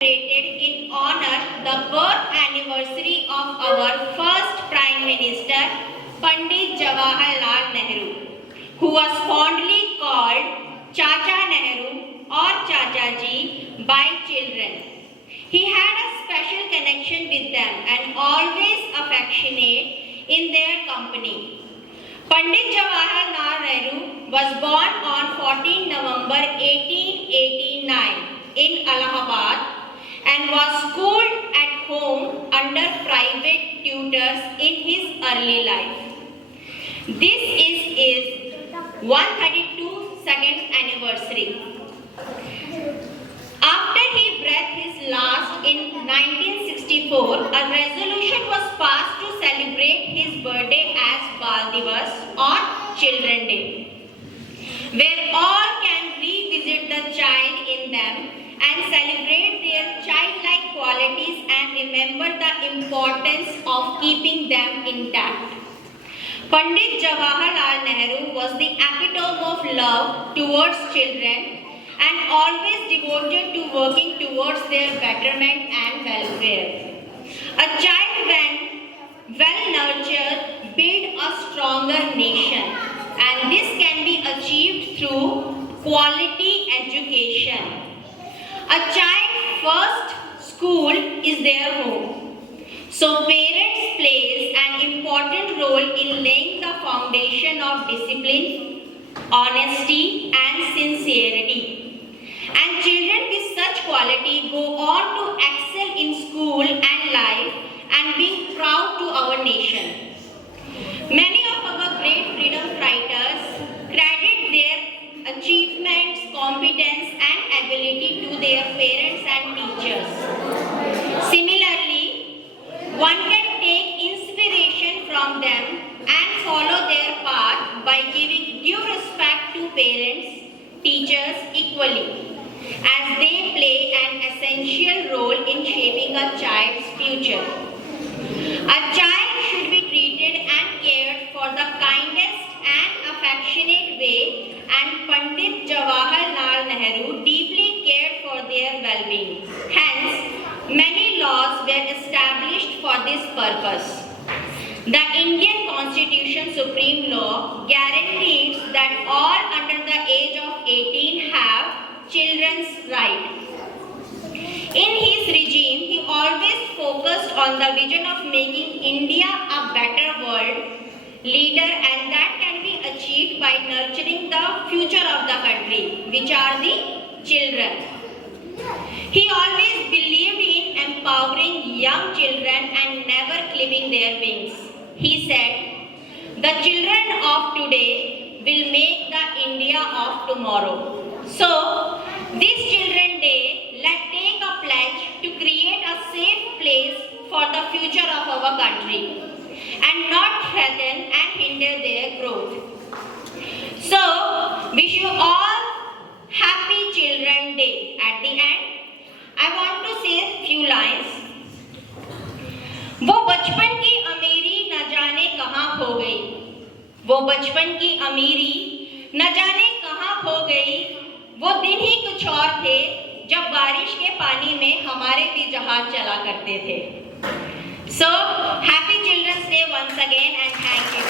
celebrated in honor the birth anniversary of our first Prime Minister, Pandit Jawaharlal Nehru, who was fondly called Chacha Nehru or Chacha Ji by children. He had a special connection with them and always affectionate in their company. Pandit Jawaharlal Nehru was born on 14 November 1889 in Allahabad and was schooled at home under private tutors in his early life. This is his 132nd anniversary. After he breathed his last in 1964, a resolution was passed to celebrate his birthday as Bal Divas or Children Day, where all can revisit the child in them and celebrate their childlike qualities and remember the importance of keeping them intact. Pandit Jawaharlal Nehru was the epitome of love towards children and always devoted to working towards their betterment and welfare. A child, when well nurtured, builds a stronger nation, and this can be achieved through quality education. A child's first school is their home. So parents plays an important role in laying the foundation of discipline, honesty and sincerity. And children with such quality go on to excel in school and life and being proud to our nation. Many of our great freedom fighters credit their achievements, competence and ability to their parents and teachers. Similarly, one can take inspiration from them and follow their path by giving due respect to parents, teachers equally, as they play an essential role in shaping a child's future. A child should be treated and cared for the kindest and affectionate way, and Pandit Jawaharlal Nehru deeply cared for their well-being. Hence, many laws were established for this purpose. The Indian Constitution Supreme Law guarantees that all under the age of 18 have children's right. In his regime, he always focused on the vision of making India a better world leader, and that can be achieved by nurturing the future of the country, which are the children. He always believed in empowering young children and never clipping their wings. He said, "The children of today will make the India of tomorrow." So, this Children Day, let's take a pledge to create a safe place for the future of our country and not threaten and hinder their growth. So, wish you all Happy Children Day. At the end, I want to say a few lines. वो बचपन की अमीरी न जाने कहाँ खो गई, वो बचपन की अमीरी न जाने कहाँ खो गई, वो दिन ही कुछ और थे जब बारिश के पानी में हमारे भी जहाज चला करते थे. So, Happy Children's Day once again and thank you.